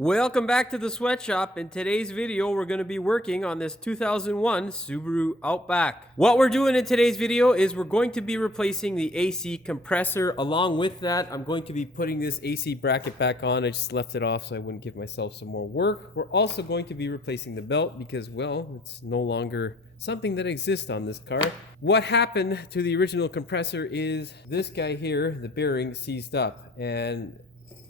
Welcome back to the sweatshop. In today's video, we're going to be working on this 2001 Subaru Outback. What we're doing in today's video is we're going to be replacing the AC compressor. Along with that, I'm going to be putting this AC bracket back on. I just left it off so I wouldn't give myself some more work. We're also going to be replacing the belt because, well, it's no longer something that exists on this car. What happened to the original compressor is this guy here, the bearing, seized up, and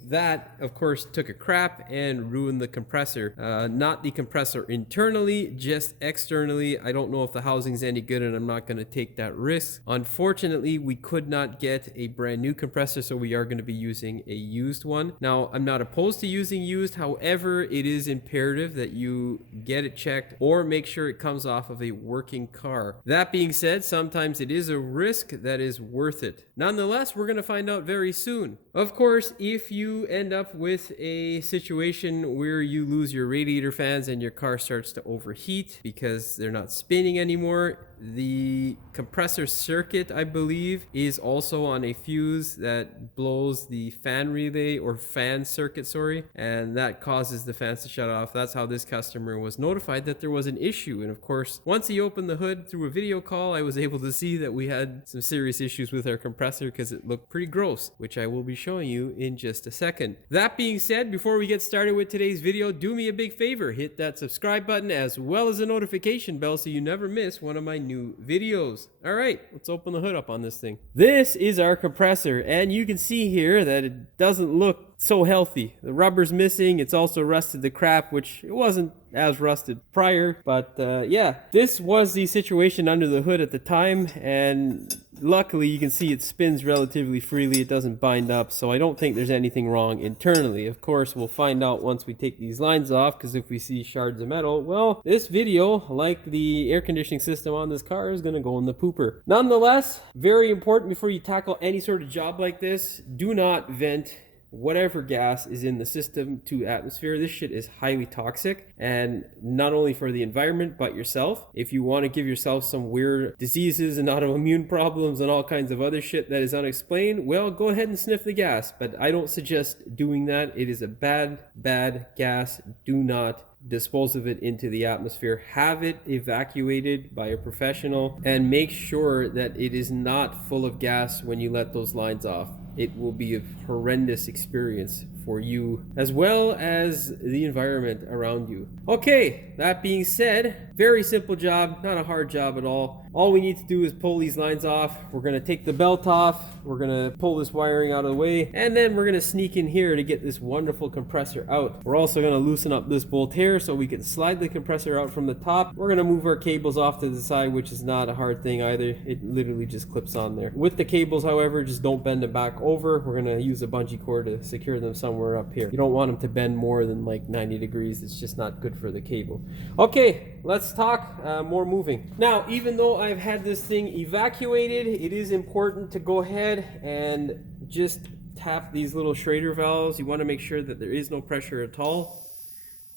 that, of course, took a crap and ruined the compressor. Not the compressor internally, just externally. I don't know if the housing's any good, and I'm not going to take that risk. Unfortunately, we could not get a brand new compressor, so we are going to be using a used one. Now, I'm not opposed to using used. However, it is imperative that you get it checked or make sure it comes off of a working car. That being said, sometimes it is a risk that is worth it. Nonetheless, we're going to find out very soon. Of course, if you end up with a situation where you lose your radiator fans and your car starts to overheat because they're not spinning anymore, the compressor circuit, I believe, is also on a fuse that blows the fan relay or fan circuit, and that causes the fans to shut off. That's how this customer was notified that there was an issue. And of course, once he opened the hood through a video call, I was able to see that we had some serious issues with our compressor because it looked pretty gross, which I will be showing you in just a second. That being said, before we get started with today's video, do me a big favor, hit that subscribe button as well as the notification bell so you never miss one of my new videos. All right, let's open the hood up on this thing. This is our compressor, and you can see here that it doesn't look so healthy. The rubber's missing. It's also rusted the crap, which it wasn't as rusted prior, but yeah, this was the situation under the hood at the time, and luckily you can see it spins relatively freely. It doesn't bind up, so I don't think there's anything wrong internally. Of course, we'll find out once we take these lines off, because if we see shards of metal, well, this video, like the air conditioning system on this car, is going to go in the pooper. Nonetheless, very important before you tackle any sort of job like this, do not vent whatever gas is in the system to atmosphere. This shit is highly toxic, and not only for the environment but yourself. If you want to give yourself some weird diseases and autoimmune problems and all kinds of other shit that is unexplained, well, go ahead and sniff the gas, but I don't suggest doing that. It is a bad gas. Do not dispose of it into the atmosphere. Have it evacuated by a professional, and make sure that it is not full of gas when you let those lines off. It will be a horrendous experience for you as well as the environment around you. Okay, that being said, very simple job, not a hard job at all. All we need to do is pull these lines off. We're going to take the belt off. We're going to pull this wiring out of the way, and then we're going to sneak in here to get this wonderful compressor out. We're also going to loosen up this bolt here so we can slide the compressor out from the top. We're going to move our cables off to the side, which is not a hard thing either. It literally just clips on there. With the cables, however, just don't bend them back over. We're going to use a bungee cord to secure them somewhere up here. You don't want them to bend more than like 90 degrees. It's just not good for the cable. Okay, let's talk more moving. Now, even though I've had this thing evacuated, it is important to go ahead and just tap these little Schrader valves. You want to make sure that there is no pressure at all.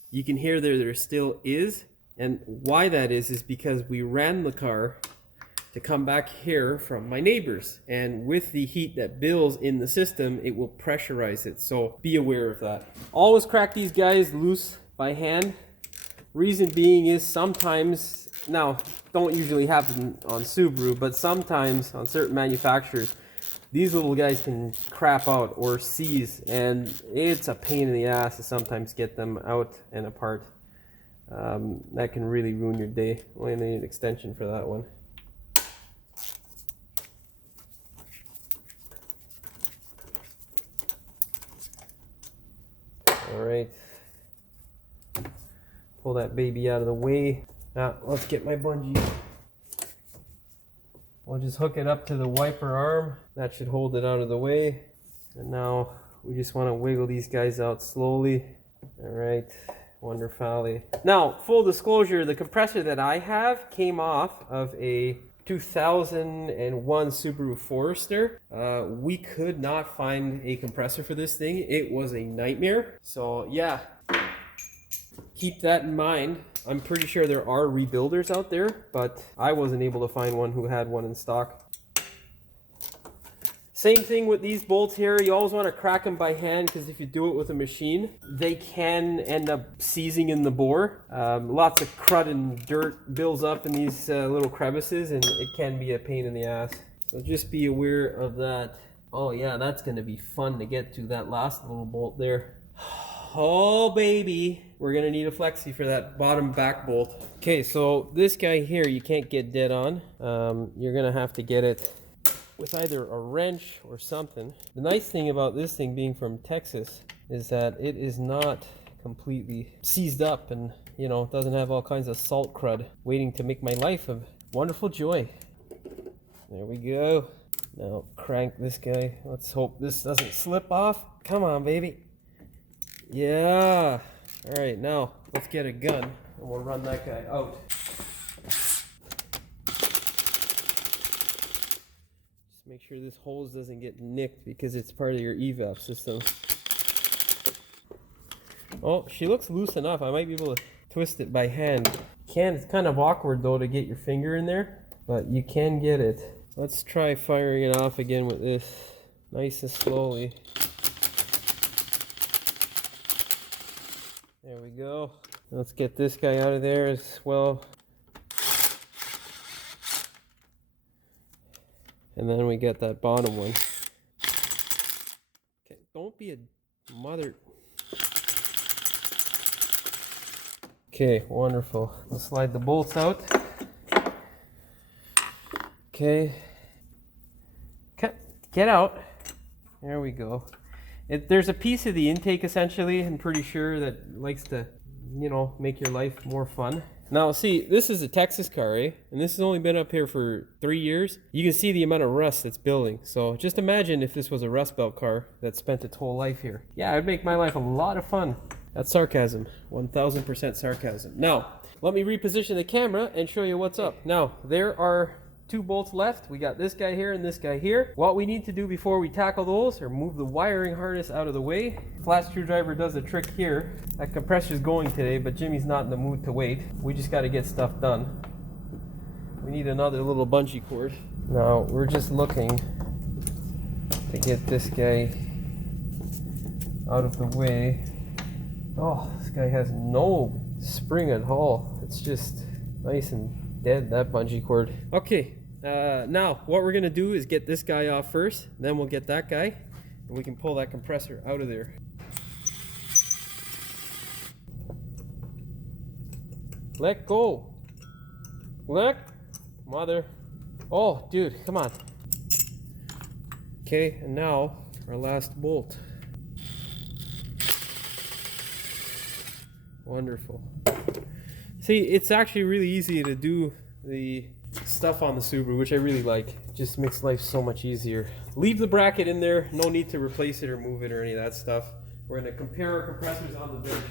You can hear there still is, and why that is because we ran the car to come back here from my neighbors, and with the heat that builds in the system, it will pressurize it, so be aware of that. Always crack these guys loose by hand. Reason being is sometimes, now don't usually happen on Subaru, but sometimes on certain manufacturers, these little guys can crap out or seize, and it's a pain in the ass to sometimes get them out and apart. That can really ruin your day. Only need an extension for that one. All right, pull that baby out of the way. Now let's get my bungee. We'll just hook it up to the wiper arm. That should hold it out of the way. And now we just want to wiggle these guys out slowly. All right, wonderfully. Now, full disclosure, the compressor that I have came off of a 2001 Subaru Forester. We could not find a compressor for this thing. It was a nightmare. So yeah, keep that in mind. I'm pretty sure there are rebuilders out there, but I wasn't able to find one who had one in stock. Same thing with these bolts here. You always want to crack them by hand because if you do it with a machine, they can end up seizing in the bore. Lots of crud and dirt builds up in these little crevices, and it can be a pain in the ass. So just be aware of that. Oh yeah, that's going to be fun to get to, that last little bolt there. Oh baby, we're going to need a flexi for that bottom back bolt. Okay, so this guy here you can't get dead on. You're going to have to get it with either a wrench or something. The nice thing about this thing being from Texas is that it is not completely seized up and, you know, doesn't have all kinds of salt crud waiting to make my life a wonderful joy. There we go. Now crank this guy. Let's hope this doesn't slip off. Come on, baby. Yeah. All right, now let's get a gun and we'll run that guy out. Make sure this hose doesn't get nicked because it's part of your evap system. Oh, she looks loose enough. I might be able to twist it by hand. It's kind of awkward though to get your finger in there, but you can get it. Let's try firing it off again with this, nice and slowly. There we go. Let's get this guy out of there as well. And then we get that bottom one. Okay, don't be a mother. Okay, wonderful. Let's slide the bolts out. Okay. Get out. There we go. There's a piece of the intake essentially, I'm pretty sure, that likes to, you know, make your life more fun. Now see, this is a Texas car, eh? And this has only been up here for 3 years. You can see the amount of rust that's building. So just imagine if this was a Rust Belt car that spent its whole life here. Yeah, it'd make my life a lot of fun. That's sarcasm, 1000% sarcasm. Now, let me reposition the camera and show you what's up. Now, there are 2 bolts left. We got this guy here and this guy here. What we need to do before we tackle those are move the wiring harness out of the way. Flat screwdriver does the trick here. That compressor's going today, but Jimmy's not in the mood to wait. We just got to get stuff done. We need another little bungee cord. Now we're just looking to get this guy out of the way. Oh, this guy has no spring at all. It's just nice and dead, that bungee cord. Okay. Now what we're gonna do is get this guy off first, then we'll get that guy and we can pull that compressor out of there. Let go. Let mother. Oh dude, come on. Okay, and now our last bolt. Wonderful. See, it's actually really easy to do the stuff on the Subaru, which I really like. It just makes life so much easier. Leave the bracket in there, no need to replace it or move it or any of that stuff. We're going to compare our compressors on the bench.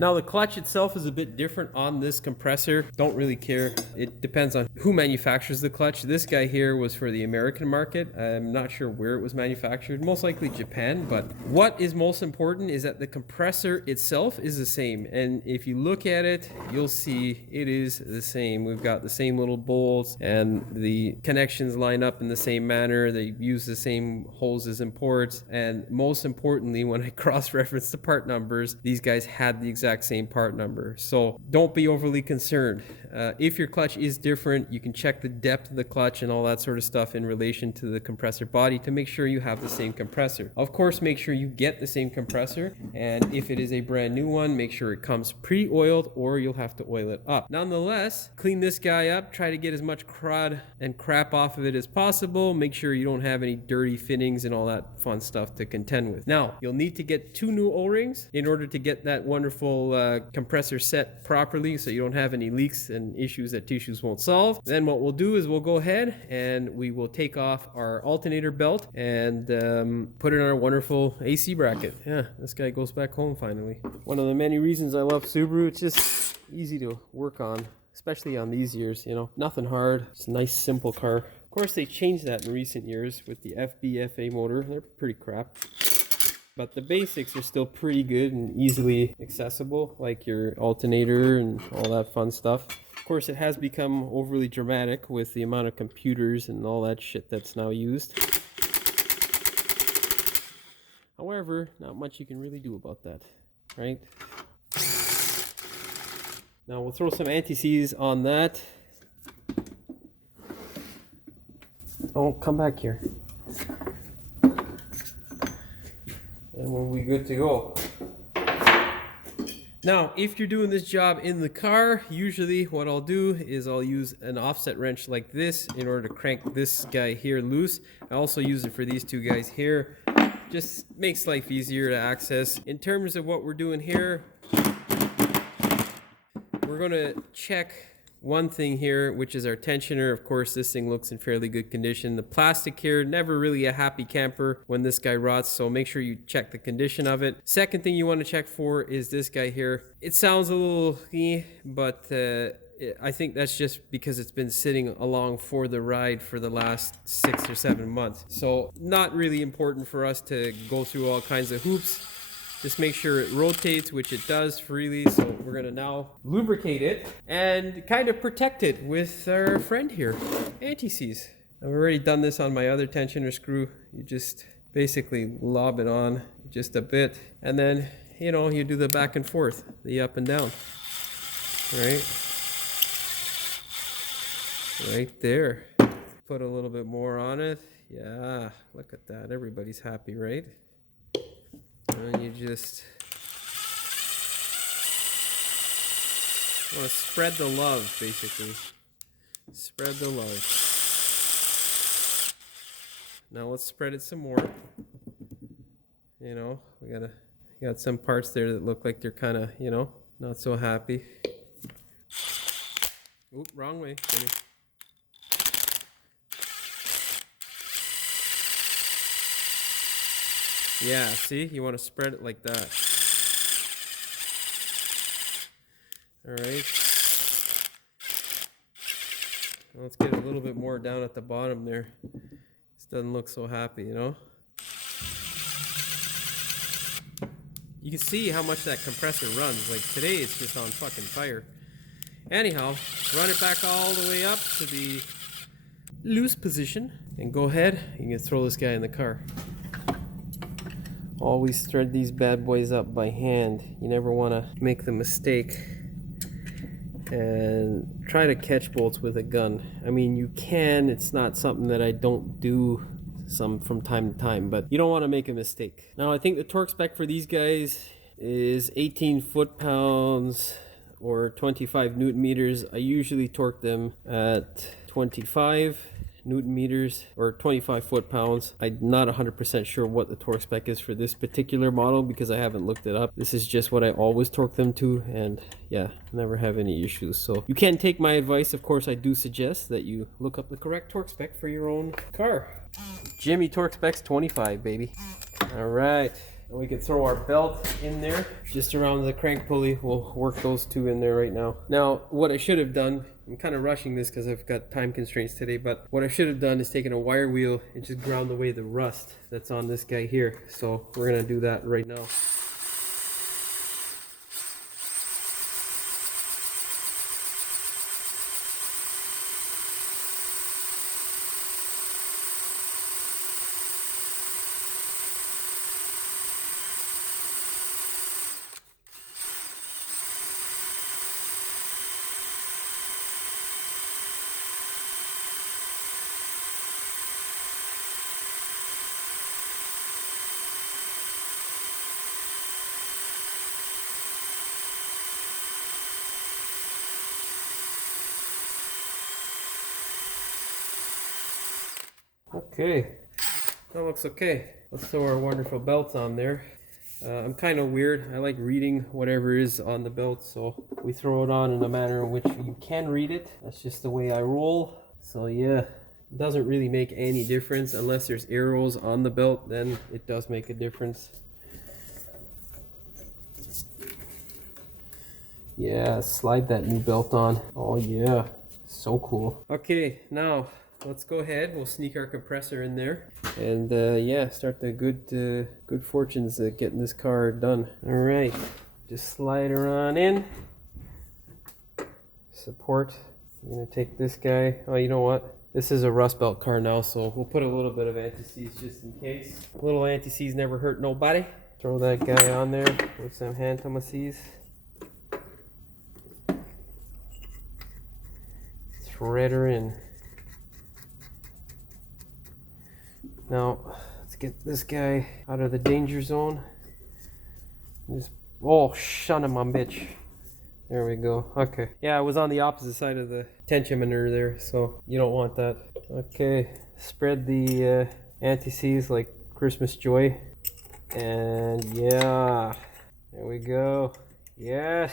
Now the clutch itself is a bit different on this compressor. Don't really care. It depends on who manufactures the clutch. This guy here was for the American market. I'm not sure where it was manufactured. Most likely Japan. But what is most important is that the compressor itself is the same. And if you look at it, you'll see it is the same. We've got the same little bolts and the connections line up in the same manner. They use the same hoses and ports. And most importantly, when I cross-reference the part numbers, these guys had the exact same part number. So don't be overly concerned. If your clutch is different, you can check the depth of the clutch and all that sort of stuff in relation to the compressor body to make sure you have the same compressor. Of course, make sure you get the same compressor, and if it is a brand new one, make sure it comes pre-oiled or you'll have to oil it up. Nonetheless, clean this guy up, try to get as much crud and crap off of it as possible. Make sure you don't have any dirty fittings and all that fun stuff to contend with. Now, you'll need to get 2 new O-rings in order to get that wonderful compressor set properly so you don't have any leaks and issues that tissues won't solve. Then what we'll do is we'll go ahead and we will take off our alternator belt and put it on our wonderful AC bracket. Yeah, this guy goes back home finally. One of the many reasons I love Subaru, it's just easy to work on, especially on these years, you know, nothing hard. It's a nice simple car. Of course they changed that in recent years with the FBFA motor. They're pretty crap. But the basics are still pretty good and easily accessible, like your alternator and all that fun stuff. Of course, it has become overly dramatic with the amount of computers and all that shit that's now used. However, not much you can really do about that, right? Now we'll throw some anti-seize on that. Oh, come back here. And we'll be good to go. Now, if you're doing this job in the car, usually what I'll do is I'll use an offset wrench like this in order to crank this guy here loose. I also use it for these two guys here. Just makes life easier to access. In terms of what we're doing here, we're going to check one thing here, which is our tensioner. Of course, this thing looks in fairly good condition. The plastic here, never really a happy camper when this guy rots, so make sure you check the condition of it. Second thing you want to check for is this guy here. It sounds a little but I think that's just because it's been sitting along for the ride for the last 6 or 7 months. So not really important for us to go through all kinds of hoops. Just make sure it rotates, which it does freely. So we're gonna now lubricate it and kind of protect it with our friend here, anti-seize. I've already done this on my other tensioner screw. You just basically lob it on just a bit, and then, you know, you do the back and forth, the up and down, right? Right there. Put a little bit more on it. Yeah, look at that. Everybody's happy, right? And you just want to spread the love, basically. Spread the love. Now let's spread it some more. You know, we got some parts there that look like they're kind of, you know, not so happy. Oop, wrong way, Jimmy. Yeah, see? You want to spread it like that. Alright. Let's get a little bit more down at the bottom there. This doesn't look so happy, you know? You can see how much that compressor runs. Like today it's just on fucking fire. Anyhow, run it back all the way up to the loose position. And go ahead, you can throw this guy in the car. Always thread these bad boys up by hand. You never want to make the mistake and try to catch bolts with a gun. I mean, you can. It's not something that I don't do from time to time, but you don't want to make a mistake. Now, I think the torque spec for these guys is 18 foot-pounds or 25 newton meters. I usually torque them at 25 newton meters or 25 foot-pounds. I'm not 100% sure what the torque spec is for this particular model because I haven't looked it up. This is just what I always torque them to, and yeah, never have any issues. So you can take my advice. Of course, I do suggest that you look up the correct torque spec for your own car. Jimmy torque specs 25, baby. All right. And we can throw our belt in there just around the crank pulley. We'll work those two in there right now. Now, what I should have done, I'm kind of rushing this because I've got time constraints today, but what I should have done is taken a wire wheel and just ground away the rust that's on this guy here. So we're gonna do that right now. Okay, that looks okay. Let's throw our wonderful belts on there. I'm kind of weird. I like reading whatever is on the belt, so we throw it on in a manner in which you can read it. That's just the way I roll. So yeah, it doesn't really make any difference unless there's arrows on the belt, then it does make a difference. Yeah, slide that new belt on. Oh yeah, so cool. Okay, now let's go ahead. We'll sneak our compressor in there, and yeah, start the good fortunes of getting this car done. All right, just slide her on in. support. I'm gonna take this guy. Oh, you know what? This is a Rust Belt car now, so we'll put a little bit of anti-seize just in case. A little anti-seize never hurt nobody. Throw that guy on there with some hand seize. Thread her in. Now, let's get this guy out of the danger zone. Just, oh, shun him, my bitch. There we go. Okay. Yeah, I was on the opposite side of the tensiometer there, so you don't want that. Okay. Spread the anti-seize like Christmas joy. And yeah. There we go. Yes.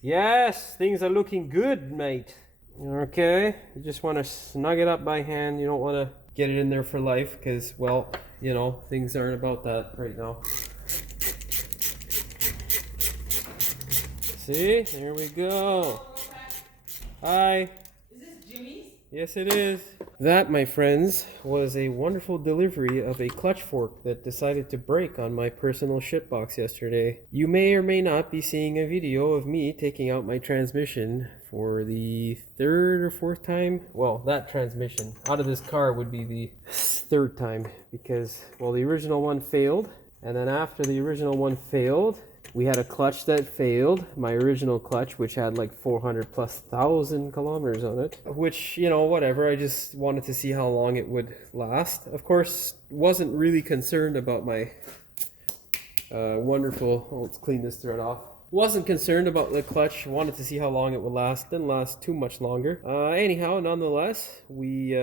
Yes! Things are looking good, mate. Okay. You just want to snug it up by hand. You don't want to get it in there for life because, well, you know, things aren't about that right now. See? There we go. Hi. Is this Jimmy's? Yes, it is. That, my friends, was a wonderful delivery of a clutch fork that decided to break on my personal shitbox yesterday. You may or may not be seeing a video of me taking out my transmission for the third or fourth time. Well, that transmission out of this car would be the third time because, well, the original one failed. And then after the original one failed, we had a clutch that failed, my original clutch, which had like 400,000+ kilometers on it, which, you know, whatever, I just wanted to see how long it would last. Of course, wasn't really concerned about my wonderful, oh, let's clean this thread off. Wasn't concerned about the clutch, wanted to see how long it would last, didn't last too much longer. Anyhow, nonetheless, we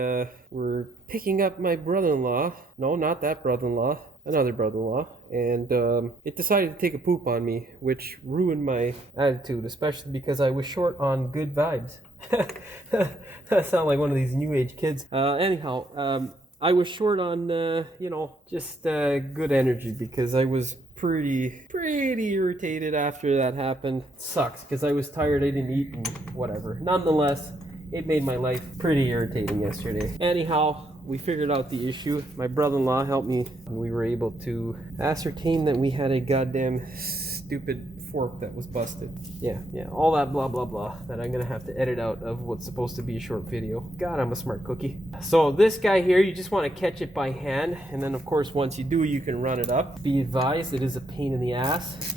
were picking up my brother-in-law, no, not that brother-in-law, another brother-in-law, and it decided to take a poop on me, which ruined my attitude, especially because I was short on good vibes. That sound like one of these new age kids. Anyhow, I was short on, you know, just good energy because I was pretty irritated after that happened. Sucks because I was tired, I didn't eat and whatever. Nonetheless, it made my life pretty irritating yesterday. Anyhow, we figured out the issue. My brother-in-law helped me and we were able to ascertain that we had a goddamn stupid fork that was busted. Yeah, all that blah blah blah that I'm gonna have to edit out of what's supposed to be a short video. God, I'm a smart cookie. So this guy here, you just want to catch it by hand, and then of course once you do, you can run it up. Be advised, it is a pain in the ass.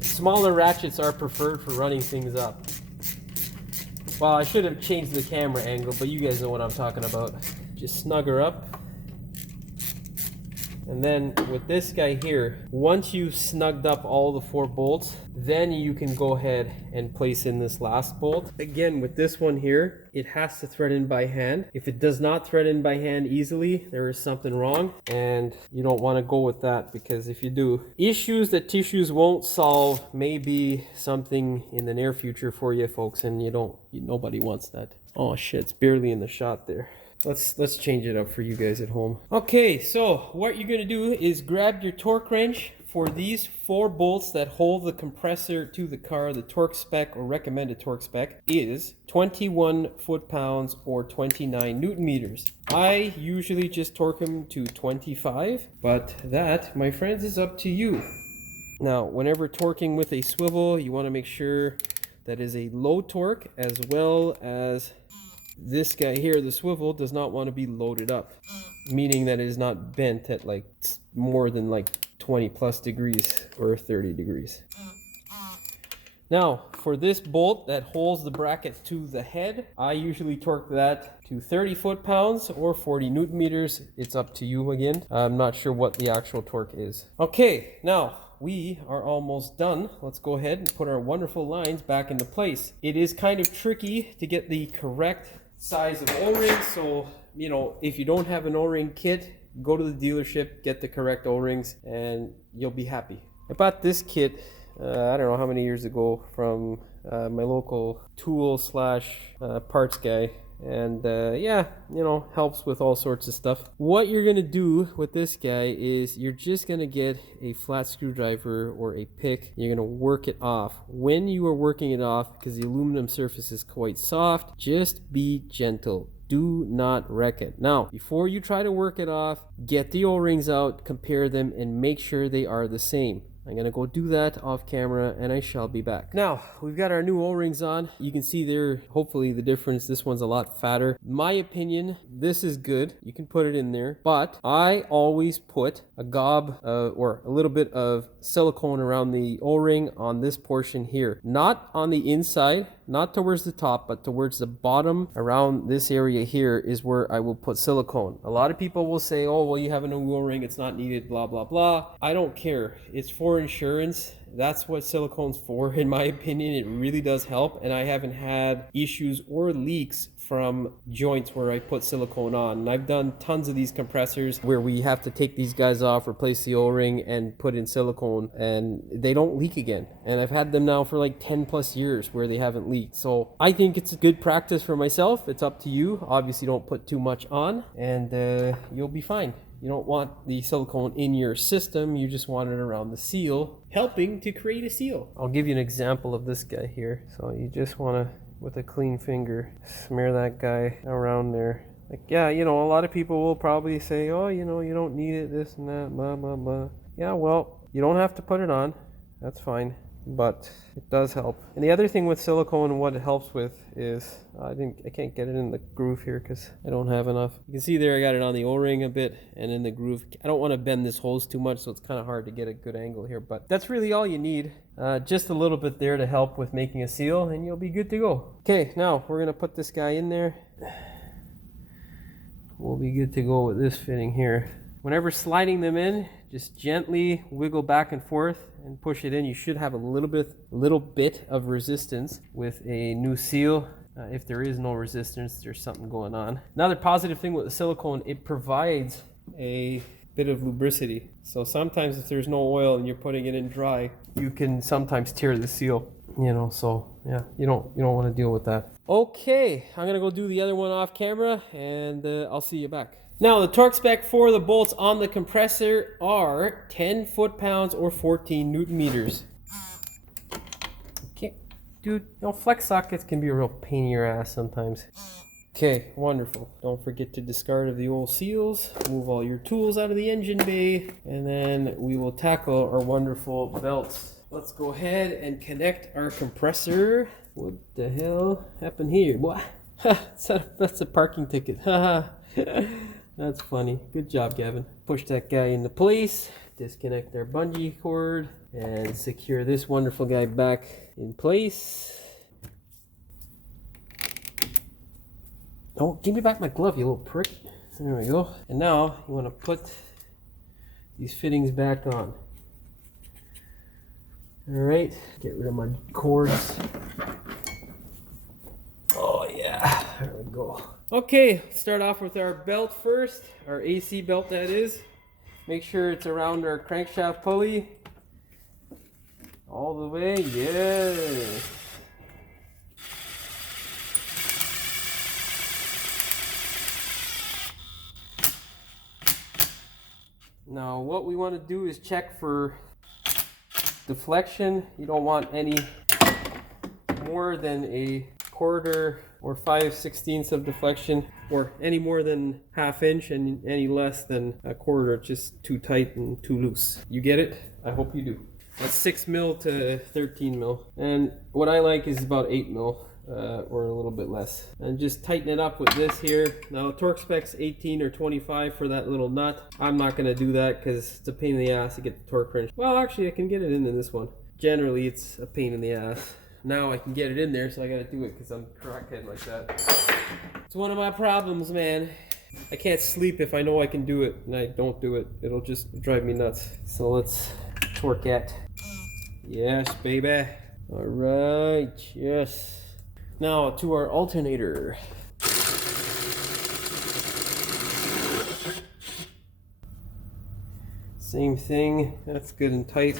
Smaller ratchets are preferred for running things up. Well, I should have changed the camera angle, but you guys know what I'm talking about. Just snug her up. And then with this guy here, once you've snugged up all the 4 bolts, then you can go ahead and place in this last bolt. Again, with this one here, it has to thread in by hand. If it does not thread in by hand easily, there is something wrong, and you don't want to go with that, because if you do, issues that tissues won't solve may be something in the near future for you folks, and nobody wants that. Oh shit, it's barely in the shot there. Let's change it up for you guys at home. Okay, so what you're gonna do is grab your torque wrench. For these 4 bolts that hold the compressor to the car, the torque spec or recommended torque spec is 21 foot-pounds or 29 newton meters. I usually just torque them to 25, but that, my friends, is up to you. Now, whenever torquing with a swivel, you want to make sure that is a low torque, as well as this guy here, the swivel, does not want to be loaded up, meaning that it is not bent at like more than like 20+ degrees or 30 degrees. Now, for this bolt that holds the bracket to the head, I usually torque that to 30 foot-pounds or 40 newton meters. It's up to you again. I'm not sure what the actual torque is. Okay, now we are almost done. Let's go ahead and put our wonderful lines back into place. It is kind of tricky to get the correct size of O-rings, so, you know, if you don't have an O-ring kit, go to the dealership, get the correct O-rings, and you'll be happy. I bought this kit, I don't know how many years ago, from my local tool slash parts guy. And yeah, you know, helps with all sorts of stuff. What you're gonna do with this guy is you're just gonna get a flat screwdriver or a pick. You're gonna work it off. When you are working it off, because the aluminum surface is quite soft, just be gentle. Do not wreck it. Now, before you try to work it off, get the O-rings out, compare them, and make sure they are the same. I'm gonna go do that off camera and I shall be back. Now, we've got our new O-rings on. You can see there, hopefully the difference, this one's a lot fatter. My opinion, this is good. You can put it in there, but I always put a gob or a little bit of silicone around the O-ring on this portion here. Not on the inside, not towards the top, but towards the bottom around this area here is where I will put silicone. A lot of people will say, oh, well, you have a new O-ring, it's not needed, blah, blah, blah. I don't care. It's for insurance. That's what silicone's for, in my opinion. It really does help, and I haven't had issues or leaks from joints where I put silicone on. And I've done tons of these compressors where we have to take these guys off, replace the O-ring, and put in silicone, and they don't leak again. And I've had them now for like 10 plus years where they haven't leaked. So I think it's a good practice for myself. It's up to you. Obviously, don't put too much on, and you'll be fine. You don't want the silicone in your system, you just want it around the seal, helping to create a seal. I'll give you an example of this guy here. So you just want to, with a clean finger, smear that guy around there. Like, yeah, you know, a lot of people will probably say, oh, you know, you don't need it, this and that, blah, blah, blah. Yeah, well, you don't have to put it on. That's fine. But it does help. And the other thing with silicone, what it helps with is I can't get it in the groove here because I don't have enough. You can see there I got it on the O-ring a bit and in the groove. I don't want to bend this hose too much, so it's kind of hard to get a good angle here, but that's really all you need. Just a little bit there to help with making a seal and you'll be good to go. Okay, now we're gonna put this guy in there. We'll be good to go with this fitting here. Whenever sliding them in, just gently wiggle back and forth and push it in. You should have a little bit of resistance with a new seal. If there is no resistance, there's something going on. Another positive thing with the silicone, it provides a bit of lubricity. So sometimes if there's no oil and you're putting it in dry, you can sometimes tear the seal. You know, so yeah, you don't want to deal with that. Okay, I'm gonna go do the other one off camera, and I'll see you back. Now, the torque spec for the bolts on the compressor are 10 foot-pounds or 14 newton meters. Okay, dude, you know, flex sockets can be a real pain in your ass sometimes. Okay, wonderful. Don't forget to discard of the old seals, move all your tools out of the engine bay, and then we will tackle our wonderful belts. Let's go ahead and connect our compressor. What the hell happened here? What? That's a parking ticket. That's funny. Good job, Gavin. Push that guy into place, disconnect our bungee cord, and secure this wonderful guy back in place. Oh, give me back my glove, you little prick. There we go. And now you want to put these fittings back on. Alright, get rid of my cords. Oh yeah, there we go. Okay, let's start off with our belt first, our AC belt that is. Make sure it's around our crankshaft pulley. All the way, yes. Now what we want to do is check for deflection. You don't want any more than a quarter or 5/16 of deflection, or any more than ½ inch and any less than a quarter. Just too tight and too loose. You get it? I hope you do. That's 6 mil to 13 mil. And what I like is about 8 mil. Or a little bit less, and just tighten it up with this here. Now torque specs 18 or 25 for that little nut. I'm not going to do that because it's a pain in the ass to get the torque wrench. Well, actually I can get it in this one. Generally it's a pain in the ass. Now I can get it in there, so I got to do it because I'm crackhead like that. It's one of my problems, man. I can't sleep if I know I can do it and I don't do it. It'll just drive me nuts. So let's torque it. Yes, baby. All right, yes. Now to our alternator. Same thing, that's good and tight.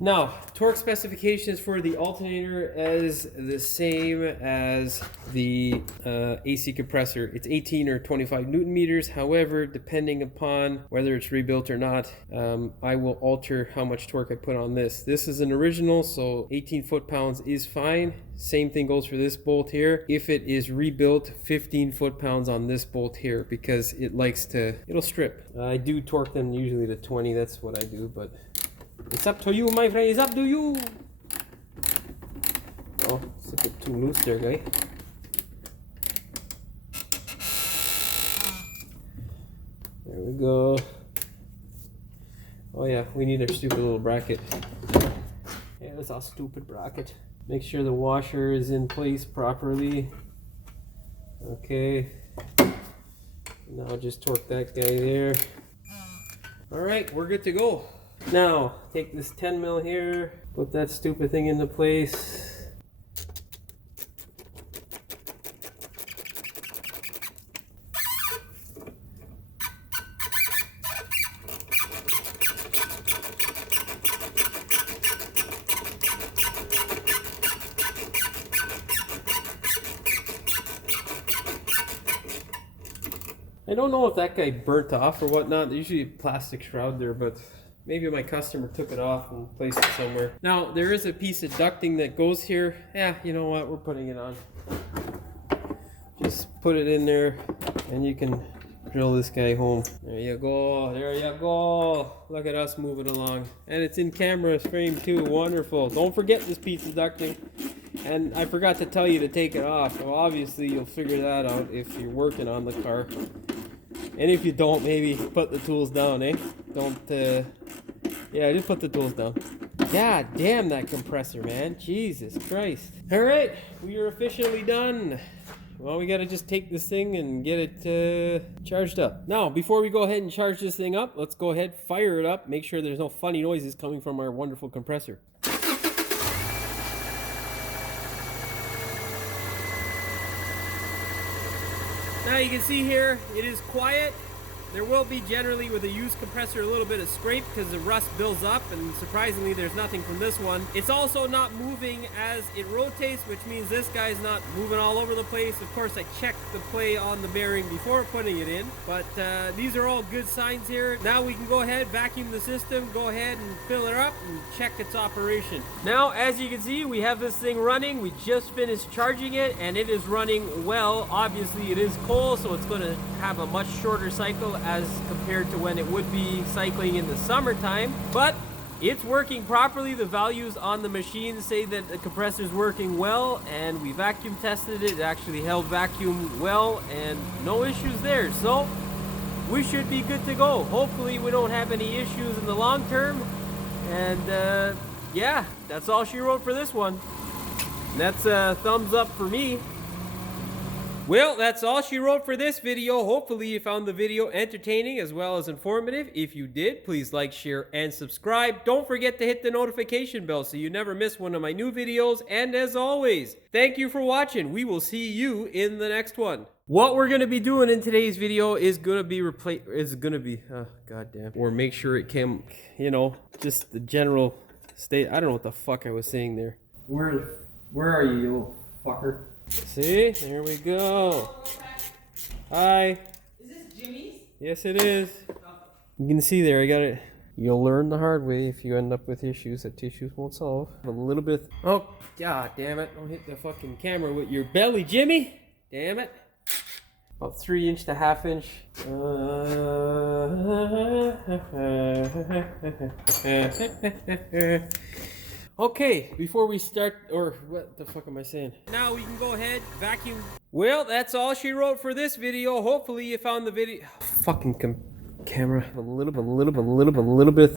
Now, torque specifications for the alternator is the same as the AC compressor. It's 18 or 25 Newton meters. However, depending upon whether it's rebuilt or not, I will alter how much torque I put on this. This is an original, so 18 foot-pounds is fine. Same thing goes for this bolt here. If it is rebuilt, 15 foot-pounds on this bolt here, because it'll strip. I do torque them usually to 20, that's what I do, but it's up to you, my friend. It's up to you. Oh, it's a bit too loose there, guy. There we go. Oh yeah, we need our stupid little bracket. Yeah, that's our stupid bracket. Make sure the washer is in place properly. Okay. Now just torque that guy there. Alright, we're good to go. Now, take this 10 mil here, put that stupid thing into place. I don't know if that guy burnt off or whatnot. There's usually a plastic shroud there, but maybe my customer took it off and placed it somewhere. Now, there is a piece of ducting that goes here. Yeah, you know what? We're putting it on. Just put it in there and you can drill this guy home. There you go. There you go. Look at us moving along. And it's in camera frame too. Wonderful. Don't forget this piece of ducting. And I forgot to tell you to take it off. So obviously you'll figure that out if you're working on the car. And if you don't, maybe put the tools down, eh? Don't, yeah, just put the tools down. God damn that compressor, man. Jesus Christ. Alright, we are officially done. Well, we gotta just take this thing and get it charged up. Now, before we go ahead and charge this thing up, let's go ahead, fire it up, make sure there's no funny noises coming from our wonderful compressor. Now you can see here, it is quiet. There will be generally with a used compressor a little bit of scrape because the rust builds up, and surprisingly there's nothing from this one. It's also not moving as it rotates, which means this guy's not moving all over the place. Of course, I checked the play on the bearing before putting it in, but these are all good signs here. Now we can go ahead, vacuum the system, go ahead and fill it up and check its operation. Now, as you can see, we have this thing running. We just finished charging it and it is running well. Obviously it is cold, so it's going to have a much shorter cycle as compared to when it would be cycling in the summertime, but it's working properly. The values on the machine say that the compressor is working well, and we vacuum tested it. It actually held vacuum well and no issues there, so we should be good to go. Hopefully we don't have any issues in the long term, and yeah, that's all she wrote for this one. And that's a thumbs up for me. Well, that's all she wrote for this video. Hopefully you found the video entertaining as well as informative. If you did, please like, share, and subscribe. Don't forget to hit the notification bell so you never miss one of my new videos. And as always, thank you for watching. We will see you in the next one. What we're going to be doing in today's video is going to be or make sure it came, you know, just the general state. I don't know what the fuck I was saying there. Where are you, you little fucker? See, there we go. Hi. Is this Jimmy's? Yes, it is. You can see there, I got it. You'll learn the hard way if you end up with issues that tissues won't solve. A little bit. Oh, god damn it. Don't hit the fucking camera with your belly, Jimmy. Damn it. About 3 inch to 1/2 inch. Okay, before we start, or what the fuck am I saying? Now we can go ahead, vacuum. Well, that's all she wrote for this video. Hopefully you found the video. Fucking camera. A little bit.